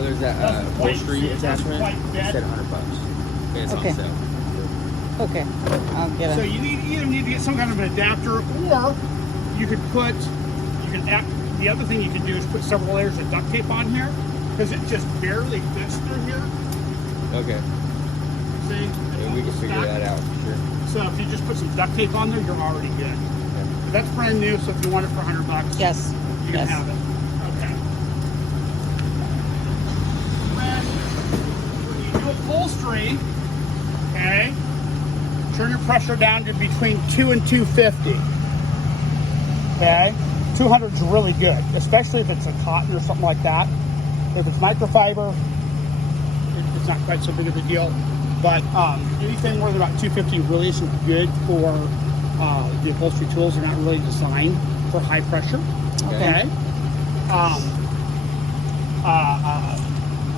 Oh, there's that upholstery attachment. It said $100. Okay, it's Okay. on sale. Okay, I'll get So it. you either need to get some kind of an adapter, or you could put, the other thing you can do is put several layers of duct tape on here, because it just barely fits through here. Okay. See? Yeah, we can figure that out for sure. So if you just put some duct tape on there, you're already good. Okay. But that's brand new, so if you want it for $100, Yes. you can Yes. have it. Okay. When you do upholstery, okay, turn your pressure down to between 2 and 250. Okay, 200 is really good, especially if it's a cotton or something like that. If it's microfiber, it's not quite so big of a deal. But anything more than about 250 really isn't good for the upholstery tools. They're not really designed for high pressure. Okay.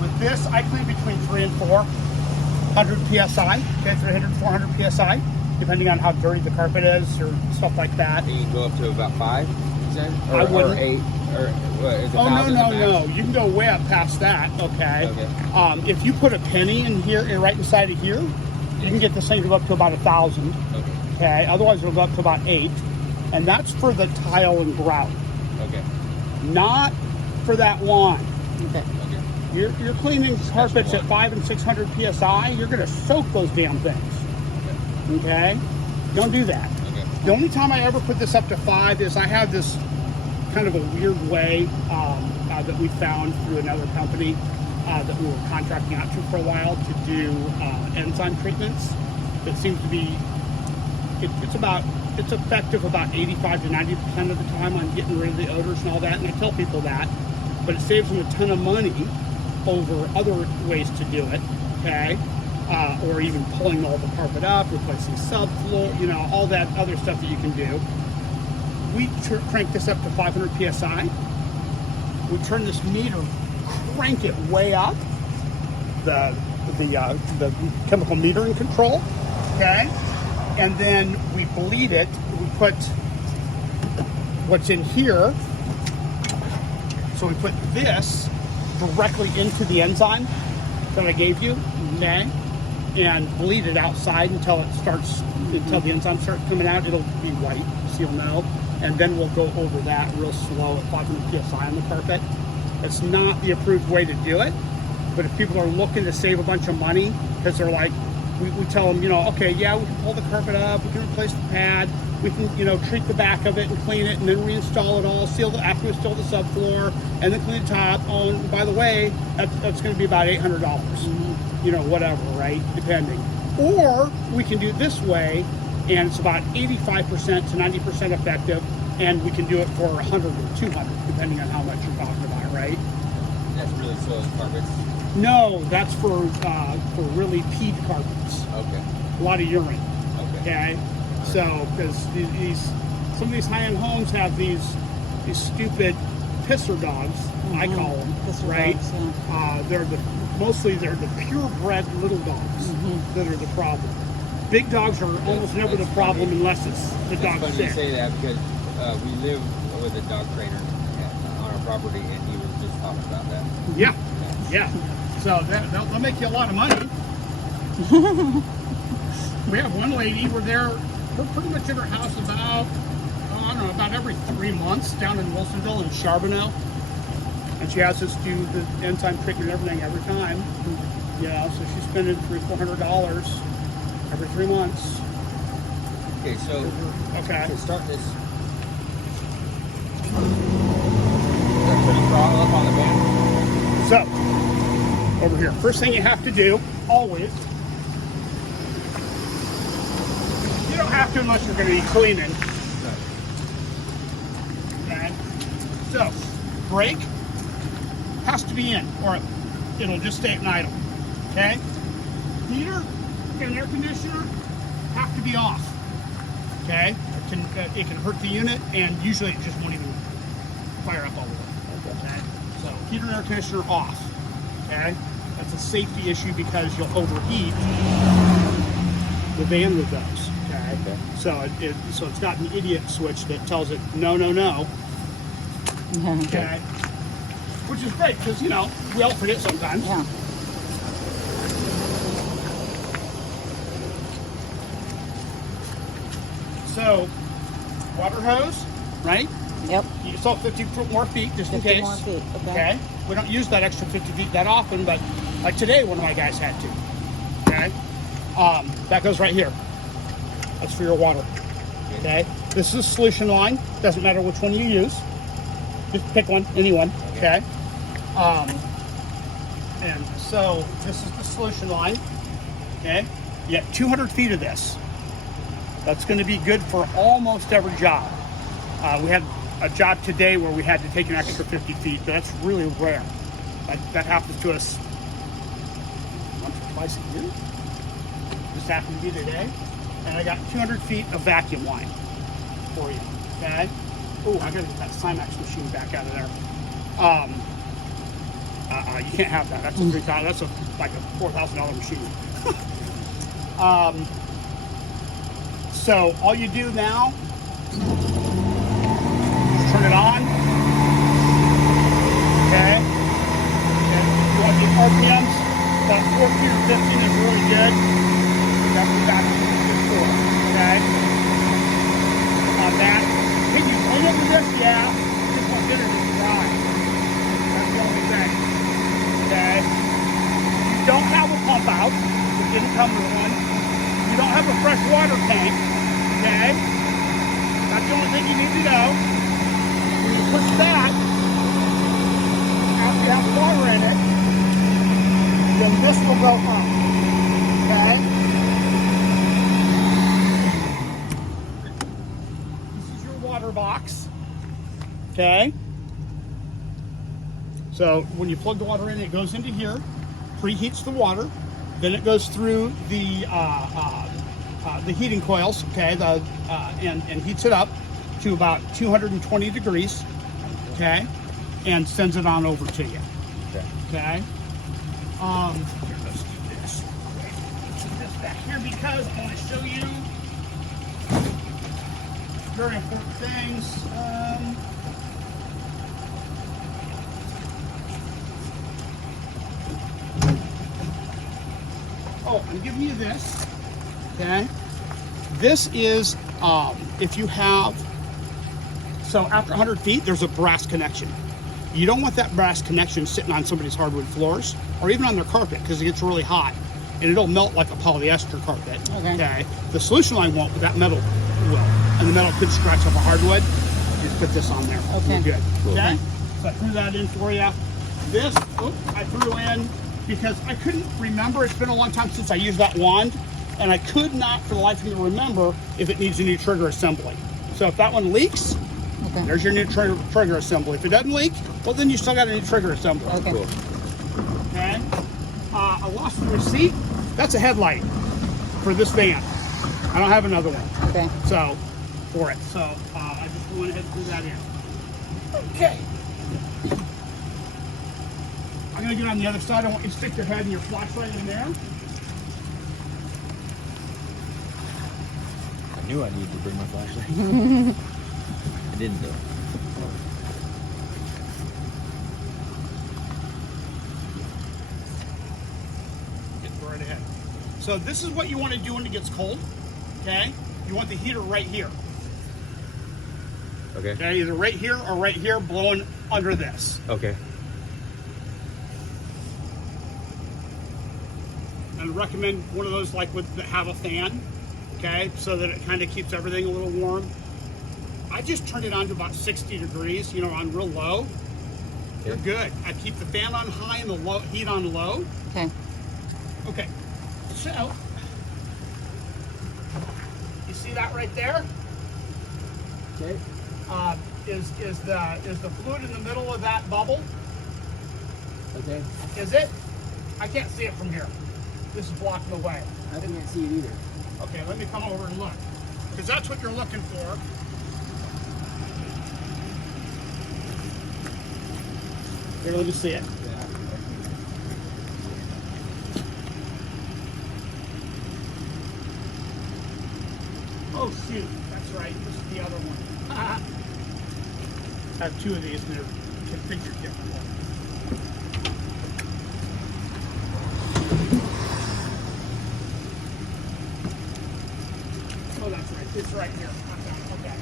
With this, I clean between 3 and 400 psi. Okay, 300 to 400 psi, depending on how dirty the carpet is or stuff like that. You can go up to about 5, you said? I wouldn't. Or 8, or what, is it Oh, no, 1,000 no, the no. max? You can go way up past that, okay? Okay. If you put a penny in here, right inside of here, you can get this thing to go up to about 1,000, Okay. okay? Otherwise, it'll go up to about 8. And that's for the tile and grout, Okay. not for that lawn. Okay. Okay. You're cleaning carpets at 500 and 600 psi, you're gonna soak those damn things, okay? Don't do that. Okay. The only time I ever put this up to 5 is I have this kind of a weird way that we found through another company that we were contracting out to for a while to do enzyme treatments. That seems to be, it's effective about 85 to 90% of the time on getting rid of the odors and all that. And I tell people that, but it saves them a ton of money over other ways to do it, okay? Or even pulling all the carpet up, replacing subfloor, you know, all that other stuff that you can do. We crank this up to 500 psi. We turn this meter, crank it way up, the chemical metering control, okay? And then we bleed it. We put what's in here. So we put this directly into the enzyme that I gave you, okay? And bleed it outside until it starts, until the enzyme starts coming out. It'll be white, so you'll know. And then we'll go over that real slow at 500 psi on the carpet. It's not the approved way to do it, but if people are looking to save a bunch of money, because they're like, we tell them, you know, okay, yeah, we can pull the carpet up, we can replace the pad, we can, you know, treat the back of it and clean it, and then reinstall it all, after we install the subfloor, and then clean the top. Oh, and by the way, that's going to be about $800. You know, whatever, right? Depending. Or we can do it this way, and it's about 85% to 90% effective, and we can do it for 100 or 200, depending on how much you're talking about, right? That's really soiled carpets. No, that's for really peed carpets. Okay. A lot of urine. Okay. Okay, so because some of these high-end homes have these stupid pisser dogs, I call them, Pisser right? dogs, yeah. They're mostly the purebred little dogs that are the problem. Big dogs are almost never the problem unless it's the It's dog's funny sick. you say that because we live with a dog trainer on our property, and he was just talking about that. Yeah, yeah. So they'll make you a lot of money. We have one lady, we're pretty much at her house about, I don't know, about every 3 months down in Wilsonville and Charbonneau. And she has us do the enzyme treatment and everything every time. Yeah, so she's spending $300-400 every 3 months. Okay, so Okay. to start this, turn the throttle up on the van. So, over here. First thing you have to do, always, you don't have to unless you're going to be cleaning. Okay. So, brake has to be in, or it'll just stay at idle. Okay. Heater and air conditioner have to be off. Okay. It can hurt the unit, and usually it just won't even fire up all the way. Okay. So, heater and air conditioner off. Okay. That's a safety issue because you'll overheat the van with those. Okay. So it's got an idiot switch that tells it no, no, no. Okay. which is great because, you know, we all forget sometimes. Yeah. So, water hose, right? Yep. You saw 50 more feet just in 50 case. more feet, okay. Okay. We don't use that extra 50 feet that often, but like today, one of my guys had to. Okay. That goes right here. That's for your water. Okay. This is a solution line. Doesn't matter which one you use. Just pick one, any one. Okay. And so this is the solution line. Okay. You got 200 feet of this. That's going to be good for almost every job. We had a job today where we had to take an extra 50 feet, but that's really rare. That happens to us once or twice a year. Just happened to be today. And I got 200 feet of vacuum line for you, okay? Oh, I gotta get that Cymax machine back out of there. You can't have that. That's a like a $4,000 machine. So all you do now, turn it on. Okay. And you want the RPMs, about 14 or 15 is really good. That's what that's good for. Okay. On that. Can you clean it with this? Yeah. Just won't get it as dry. That's the only thing. Okay. You don't have a pump out. It didn't come with one. You don't have a fresh water tank. Okay. That's the only thing you need to know. When you push that, after you have water in it, then this will go up. Okay? This is your water box. Okay? So when you plug the water in, it goes into here, preheats the water, then it goes through the heating coils, okay, and heats it up to about 220 degrees, okay, and sends it on over to you. Okay. Here, let's do this. Put this back here because I want to show you very important things. I'm giving you this. Okay. This is if you have. So after 100 feet, there's a brass connection. You don't want that brass connection sitting on somebody's hardwood floors or even on their carpet because it gets really hot and it'll melt like a polyester carpet. Okay. The solution line won't, but that metal will. And the metal could scratch up a hardwood. Just put this on there. Okay. You're good. Cool. Okay. So I threw that in for you. This, I threw in because I couldn't remember. It's been a long time since I used that wand. And I could not for the life of me remember if it needs a new trigger assembly. So if that one leaks, there's your new trigger assembly. If it doesn't leak, well then you still got a new trigger assembly. Okay. Cool. Okay. I lost the receipt. That's a headlight for this van. I don't have another one. Okay. So, for it. So I just went ahead and threw that in. Okay. I'm gonna get on the other side. I want you to stick your head and your flashlight in there. I knew I needed to bring my flashlight. I didn't though. Get right ahead. So this is what you want to do when it gets cold. Okay? You want the heater right here. Okay. Okay, either right here or right here, blowing under this. Okay. And recommend one of those like that have a fan. Okay, so that it kind of keeps everything a little warm. I just turned it on to about 60 degrees, you know, on real low. You're good. I keep the fan on high and the low, heat on low. Okay. Okay, so you see that right there? Okay. Is the fluid in the middle of that bubble? Okay. Is it? I can't see it from here. This is blocking the way. I can't see it either. Okay, let me come over and look. Because that's what you're looking for. Here, let me see it. Oh, shoot. That's right. This is the other one. I have two of these and they're configured differently. It's right here. Okay.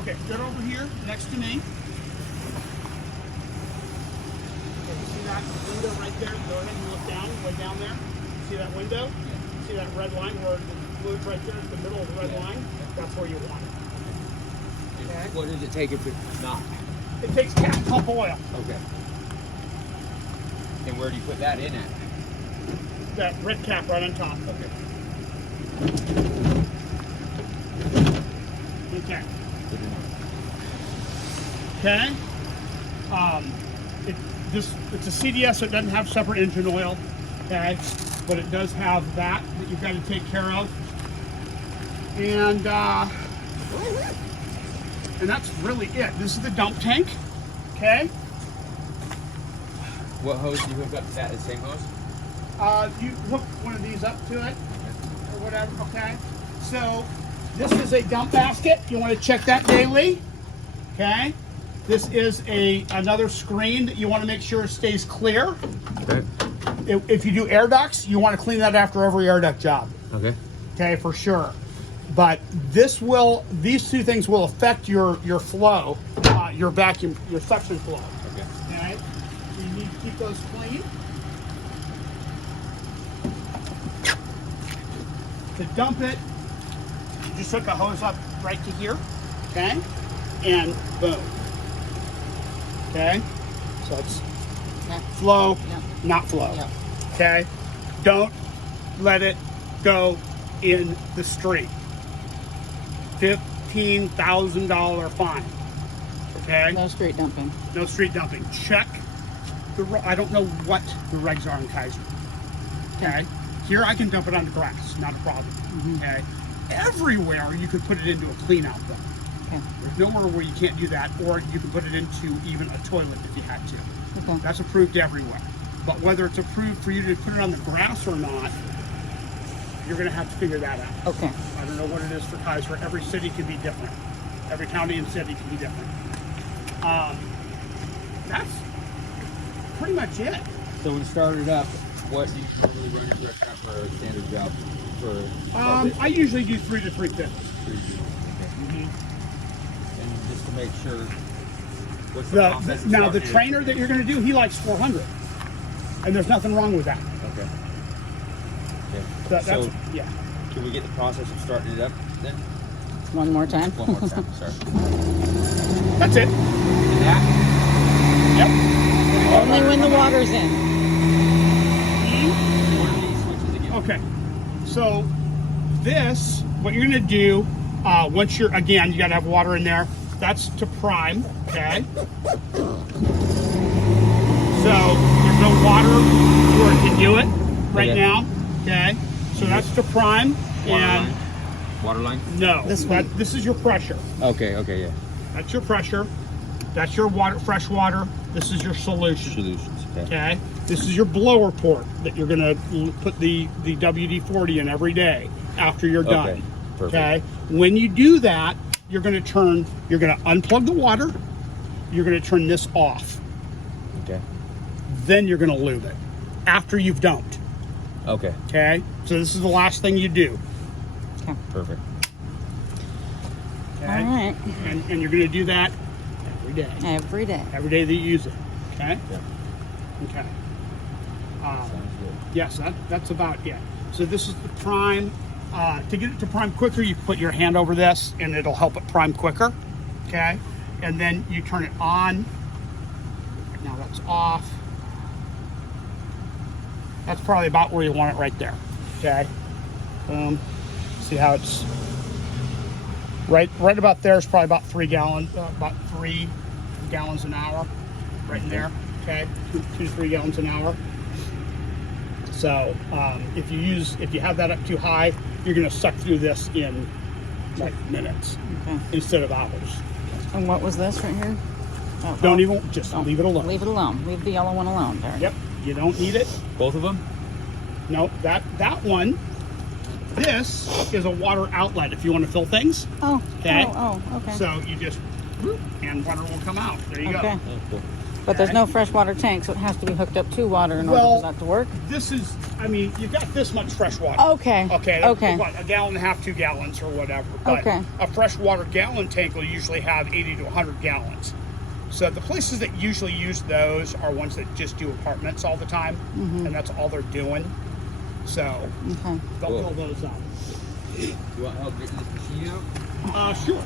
Okay, get over here next to me. Okay, you see that window right there? Go ahead and look down, way down there. See that window? See that red line where the fluid's right there at the middle of the red line? That's where you want it. Okay. What does it take if it's not? It takes cap pump oil. Okay. And where do you put that in at? That red cap right on top. Okay. Okay. Good enough. Okay. It's a CDS, so it doesn't have separate engine oil. Okay. But it does have that you've got to take care of. And that's really it. This is the dump tank. Okay. What hose do you hook up to that? The same hose? You hook one of these up to it or whatever. Okay. So this is a dump basket. You want to check that daily. Okay. This is another screen that you want to make sure it stays clear. Okay. If you do air ducts, you want to clean that after every air duct job. Okay. Okay, for sure. But these two things will affect your flow, your vacuum, your suction flow. Okay. Okay. So you need to keep those clean. To dump it, you just hook a hose up right to here. Okay. And boom. Okay. So it's flow, not flow. Yep. Okay. Don't let it go in the street. $15,000 fine. Okay. No street dumping. No street dumping. Check I don't know what the regs are in Kaiser. Okay. Here I can dump it on the grass, not a problem. Okay. Everywhere you could put it into a clean out though. Okay. There's nowhere where you can't do that, or you can put it into even a toilet if you had to. Okay. That's approved everywhere. But whether it's approved for you to put it on the grass or not, you're going to have to figure that out. Okay. I don't know what it is for Kaiser. Every city can be different. Every county and city can be different. That's pretty much it. So when it started up, what do you normally run your brush out for a standard job? I usually do 3 to 350. And just to make sure. What's the process of Now the starting it? trainer that you're going to do, he likes 400, and there's nothing wrong with that. Okay. Okay. That's So yeah. can we get the process of starting it up then? One more time. One more time. Sorry. That's it. And that? Yep. Only when the water's in. What are these switches again? Okay. So this, what you're going to do, once you got to have water in there. That's to prime, okay? So there's no water where it can do it right now, okay? So that's to prime. And Water line? no, This this is your pressure. Okay, yeah. That's your pressure. That's your water, fresh water. This is your solution. Solutions, okay. Okay, this is your blower port that you're gonna put the WD-40 in every day after you're done. Okay, perfect. Okay, when you do that, you're gonna unplug the water. You're gonna turn this off. Okay. Then you're gonna lube it after you've dumped. Okay, Okay, so this is the last thing you do. Okay. perfect. Okay, All right. and you're gonna do that every day. Every day. Every day that you use it. Okay. Yeah. Okay. Sounds good. Yes, that's about it. So this is the prime. To get it to prime quicker, you put your hand over this and it'll help it prime quicker. Okay. And then you turn it on. Now that's off. That's probably about where you want it right there. Okay. See how it's right about there is probably about 3 gallons, about 3 gallons an hour right in there. Okay. 2 to 3 gallons an hour. So if you have that up too high, you're going to suck through this in like minutes Okay. instead of hours. And what was this right here? Oh, Don't oh, even just oh, leave it alone. Leave it alone. Leave the yellow one alone. There. Yep, you don't need it. Both of them? No, that one. This is a water outlet if you want to fill things. Oh. Okay. Oh. Okay. So you just and water will come out. There you Okay. go. Oh, cool. But there's Okay? no freshwater tank, so it has to be hooked up to water in order Well, for that to work. This is, I mean, you've got this much fresh water. Okay. Okay. That's Okay. What, a gallon and a half, 2 gallons, or whatever. But Okay. a freshwater gallon tank will usually have 80 to 100 gallons. So the places that usually use those are ones that just do apartments all the time, and that's all they're doing. So Okay. they'll Cool. fill those up. You want help getting this machine out? Sure.